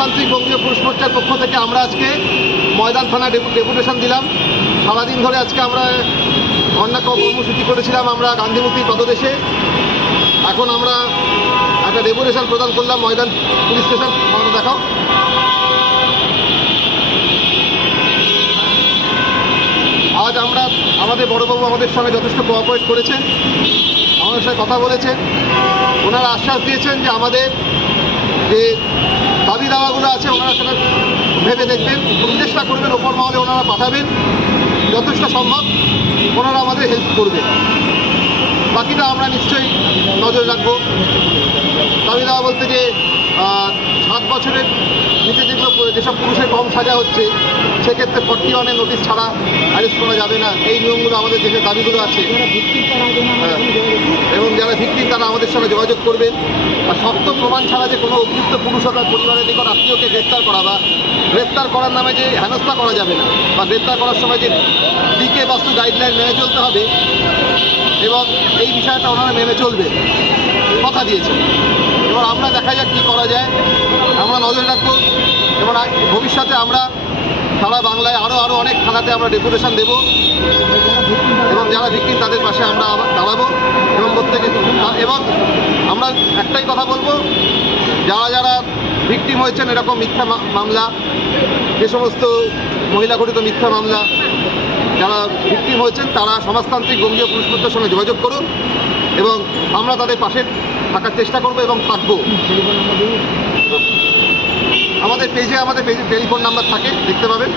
সমাজতান্ত্রিক বঙ্গীয় পুরুষ মোর্চার পক্ষ থেকে আমরা আজকে ময়দান থানা ডেপুটেশন দিলাম। সারাদিন ধরে আজকে আমরা ধর্ণা কর্মসূচি করেছিলাম আমরা গান্ধীমূর্তির পদদেশে। এখন আমরা একটা ডেপুটেশন প্রদান করলাম ময়দান পুলিশ স্টেশন। দেখাও, আজ আমরা আমাদের বড়বাবু আমাদের সঙ্গে যথেষ্ট কোঅপারেট করেছেন, আমাদের সাথে কথা বলেছেন। ওনারা আশ্বাস দিয়েছেন যে আমাদের যে দাবি দাওয়াগুলো আছে ওনারা সেটা ভেবে দেখবেন, চেষ্টা করবেন, ওপর মহলে ওনারা পাঠাবেন, যথেষ্ট সম্ভব ওনারা আমাদের হেল্প করবেন। বাকিটা আমরা নিশ্চয়ই নজর রাখবো। দাবি দেওয়া বলতে যে 7 বছরের নিচে যেসব পুরুষের কম সাজা হচ্ছে সেক্ষেত্রে 41-এর নোটিশ ছাড়া অ্যারেস্ট করা যাবে না, এই নিয়মগুলো আমাদের দেশের দাবিগুলো আছে। এবং যারা ভিকটিম তারা আমাদের সঙ্গে যোগাযোগ করবেন। আর শক্ত প্রমাণ ছাড়া যে কোনো অভিযুক্ত পুরুষ তার পরিবারের নিকট আত্মীয়কে গ্রেপ্তার করা বা গ্রেপ্তার করার নামে যে হেনস্থা করা যাবে না, বা গ্রেপ্তার করার সময় যে ডিকে বাস্তু গাইডলাইন মেনে চলতে হবে, এবং এই বিষয়টা ওনারা মেনে চলবে কথা দিয়েছেন। এবার আমরা দেখা যাক কী করা যায়, আমরা নজর রাখবো। এবং ভবিষ্যতে আমরা সারা বাংলায় আরও অনেক থানাতে আমরা ডেপুটেশন দেব, এবং যারা ভিকটিম তাদের পাশে আমরা দাঁড়াবো। এবং প্রত্যেকে এবং আমরা একটাই কথা বলবো, যারা ভিকটিম হয়েছেন এরকম মিথ্যা মামলা, যে সমস্ত মহিলা ঘটিত মিথ্যা মামলা যারা ভিকটিম হয়েছেন তারা সমাজতান্ত্রিক বঙ্গীয় পুরুষ মোর্চার সঙ্গে যোগাযোগ করুন, এবং আমরা তাদের পাশে থাকার চেষ্টা করব এবং থাকবো। আমাদের পেজে টেলিফোন নাম্বার থাকে, দেখতে পাবেন।